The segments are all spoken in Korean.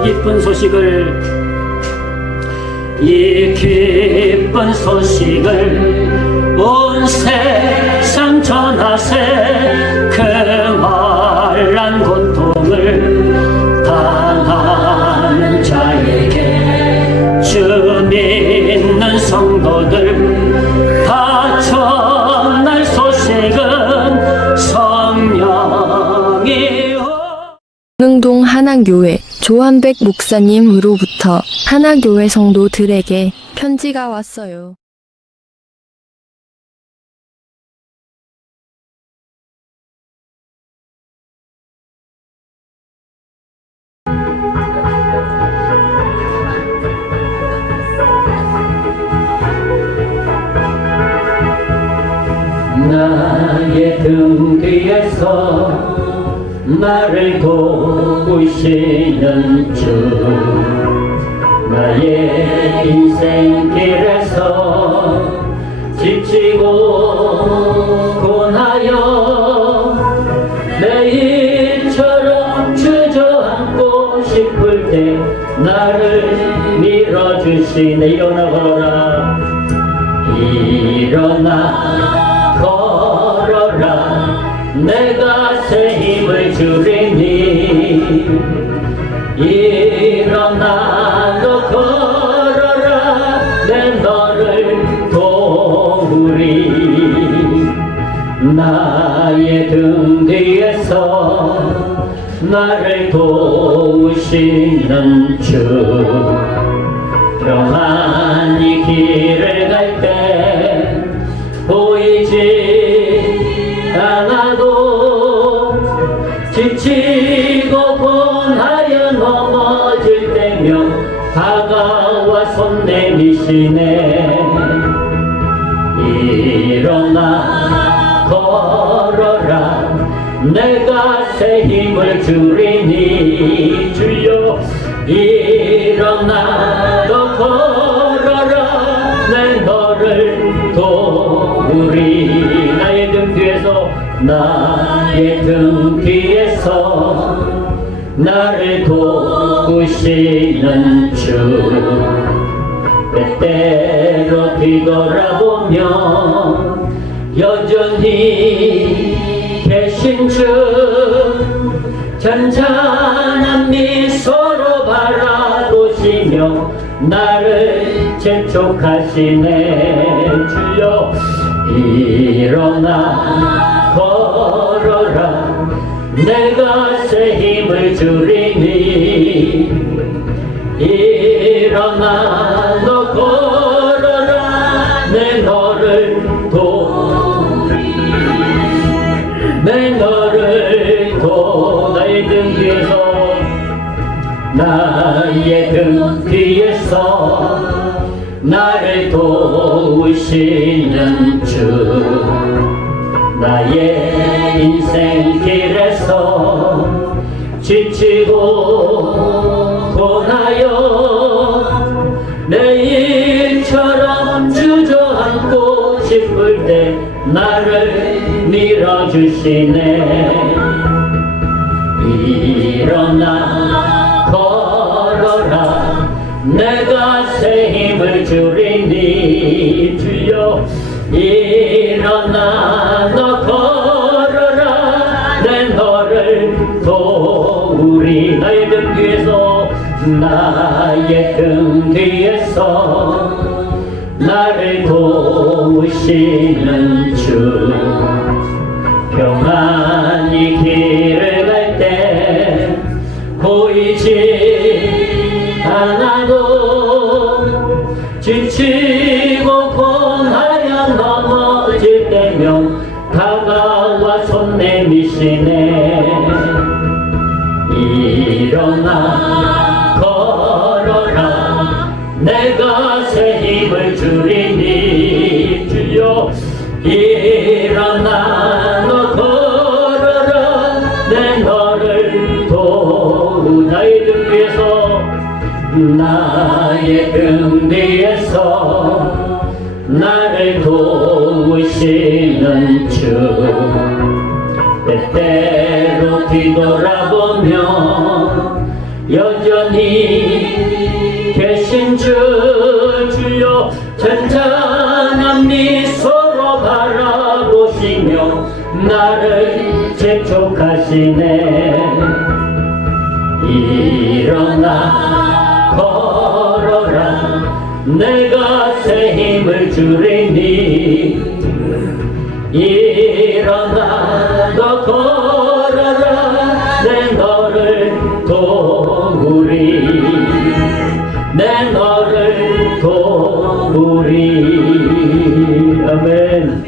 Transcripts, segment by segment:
이 기쁜 소식을 이 기쁜 소식을 온 세상 전하세. 그 하나교회 조한백 목사님으로부터 하나교회 성도들에게 편지가 왔어요. 나의 등 뒤에서 나를 도우시는 주 나의 인생길에서 지치고 고나여 매일처럼 주저앉고 싶을 때 나를 밀어주시네. 일어나 걸어라. 일어나 걸어라. 새 힘을 주리니? 일어나 너 걸어라. 내 너를 도우리. 나의 등 뒤에서 나를 도우시는 주 넘어질 때면 다가와 손 내미시네. 일어나 걸어라. 내가 새 힘을 주리니 주여 일어나 너 걸어라. 내 너를 도우리. 나의 등 뒤에서 나의 등 뒤에서 나를 도우시는 주 때때로 뒤돌아보며 여전히 계신 주 잔잔한 미소로 바라보시며 나를 재촉하시네. 주여 일어나 걸어라 내가 새 힘을 주리니 일어나 너 걸어라 내 너를 도우리. 내 너를 도 나의 등 뒤에서 나의 등 뒤에서 나를 도우시는 주. 나의 인생길에 주시네. 일어나 걸어라. 내가 새 힘을 주리니 주여 일어나 너 걸어라. 내 너를 도우리 나의 등 뒤에서 나의 등 뒤에서 나를 도우시는 주 평안히 길을 갈 때 보이지 않아도 지치고 고나여 넘어질 때면 다가와 손 내미시네. 일어나 걸어라 내가 새 힘을 주리니 주여 일어나 지는 중 때때로 뒤돌아보면 여전히 계신 주. 주여 잔잔한 미소로 바라보시며 나를 재촉하시네. 일어나 내가 새 힘을 주리니 일어나 너 걸어라. 내 너를 도우리. 내 너를 도우리. 아멘.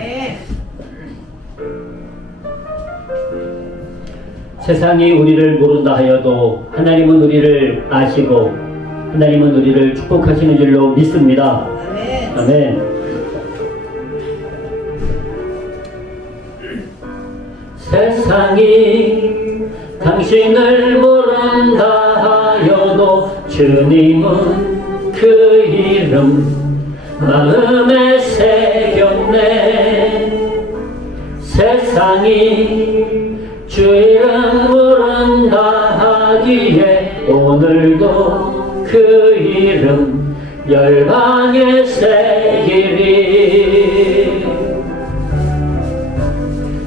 세상이 우리를 모른다 하여도 하나님은 우리를 아시고 하나님은 우리를 축복하시는 줄로 믿습니다. 아멘. 세상이 당신을 모른다 하여도 주님은 그 이름 마음에 새겼네 세상이 주 이름 모른다 하기에 오늘도 그 이름 열방에 새기리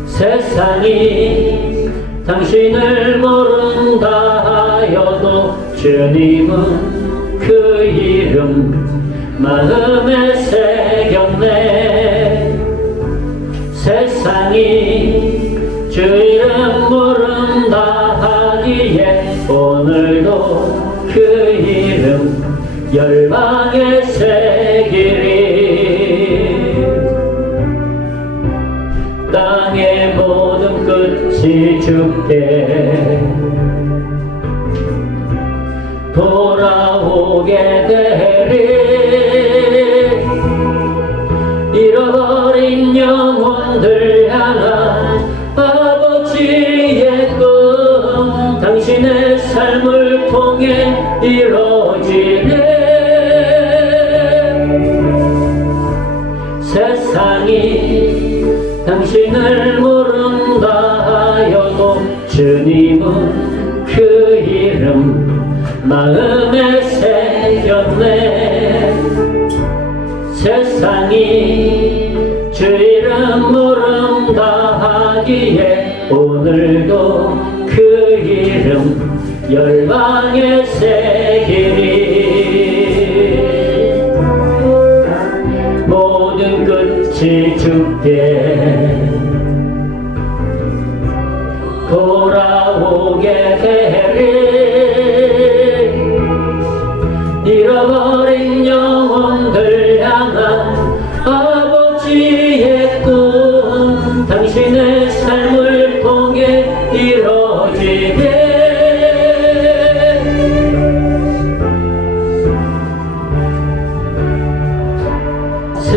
세상이 당신을 모른다 하여도 주님은 그 이름 마음에 새겼네. 세상이 주 이름 모른다 하기에 오늘도 그 이름 열방에 새기리 땅의 모든 끝이 죽게 돌아오게 되리. 잃어버린 영혼들 향한 이루어지네. 세상이 당신을 모른다 하여도 주님은 그 이름 마음에 새겼네. 세상이 주 이름 모른다 하기에 오늘도 그 이름 열방에 새기리 모든 끝이 죽게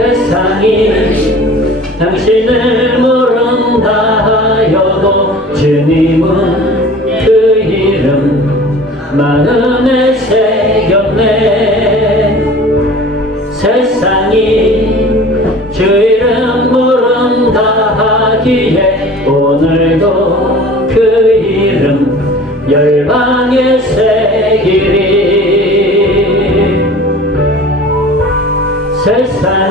세상이 당신을 모른다 하여도 주님은 그 이름 마음에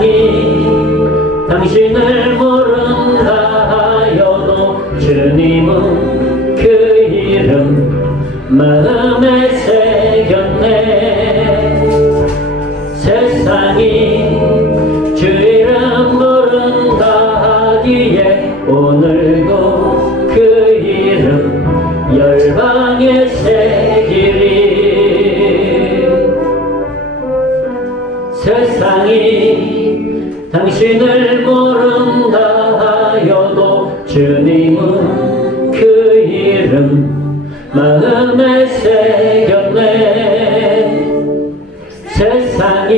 세상이 당신을 모른다 하여도 주님은 그 이름 마음에 새 주님은 그 이름 마음에 새겼네. 세상이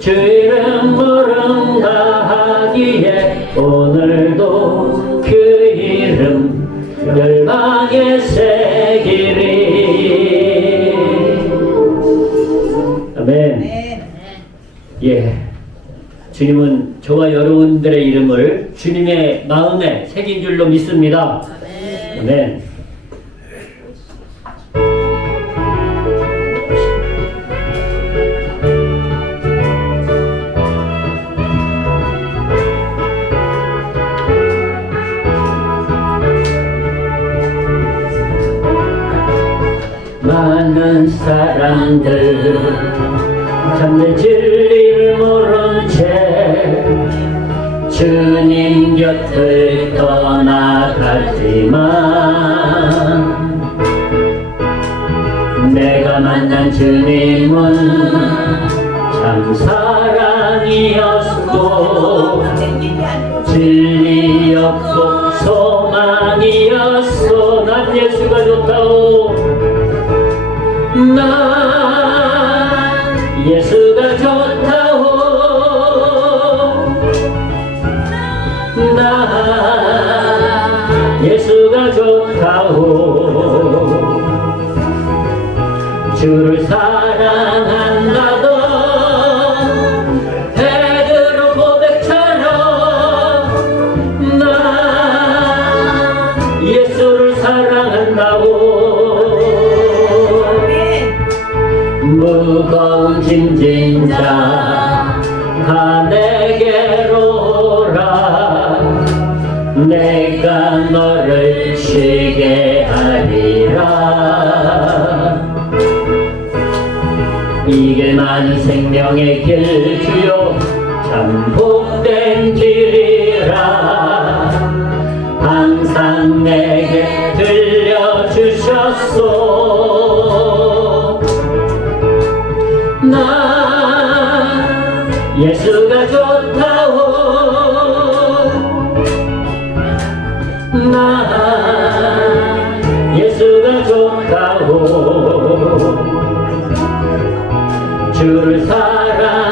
주 이름 모른다 하기에 오늘도 그 이름 열방에 새기리 아멘. 예. 주님은 주님의 마음에 새긴 줄로 믿습니다. 아멘. 아멘. 많은 사람들 참내 진리를 모른 채 주님 곁을 떠나갔지만 내가 만난 주님은 참 사랑이었고 진리였고 소망이었소. 난 예수가 좋다오. 난 좋다오. 주를 사랑한 많은 생명의 길 주요 참 복된 길이라. 항상 내게 들려주셨소. 나 예수가 좋다오. 나 예수가 좋다오 주를 사랑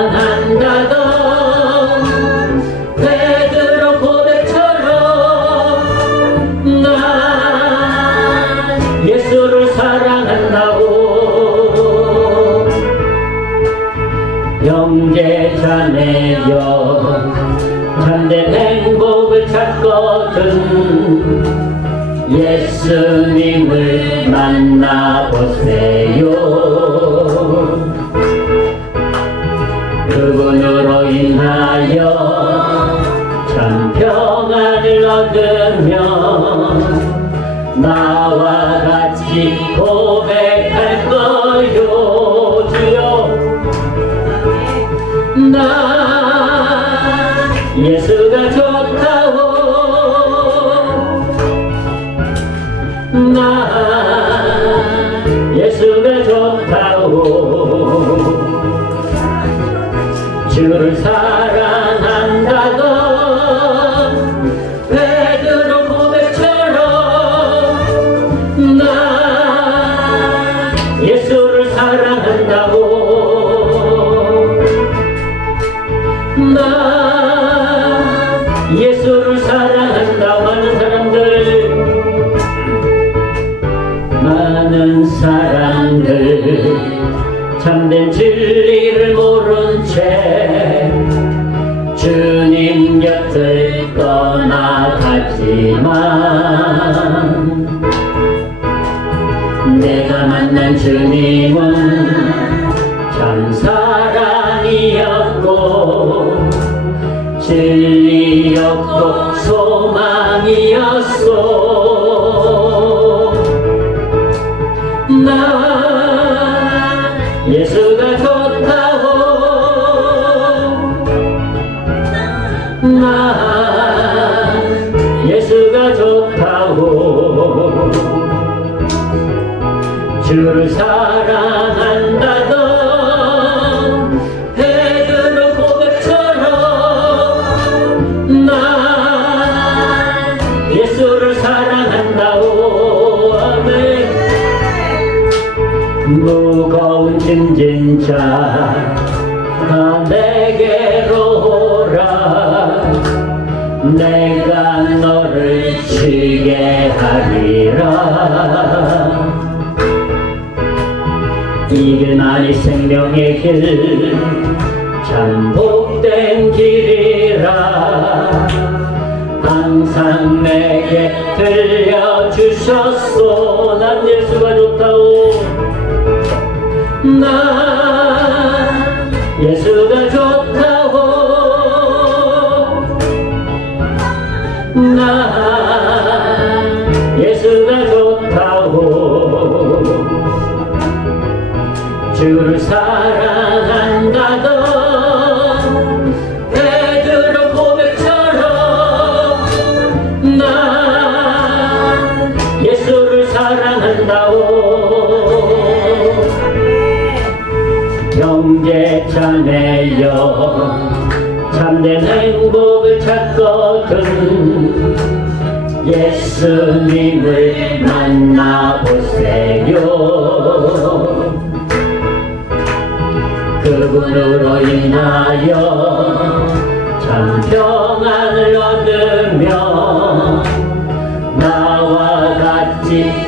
주를 사 주님 곁을 떠나갔지만 내가 만난 주님은 주를 사랑한다던 베드로 고백처럼 나 예수를 사랑한다고 아멘. 무거운 짐진 자다 내게로 오라. 내가 너를 쉬게 하리라 이길만이 생명의 길. 참 복된 길이라 항상 내게 들려주셨소. 난 예수가 좋다오. 난 예수가 좋다고 난 사랑한다던 베드로 고백처럼 난 예수를 사랑한다오. 네. 형제 자매여 참된 행복을 찾거든 예수님을 만나보세요. 그분으로 인하여 참 평안을 얻으며 나와 같이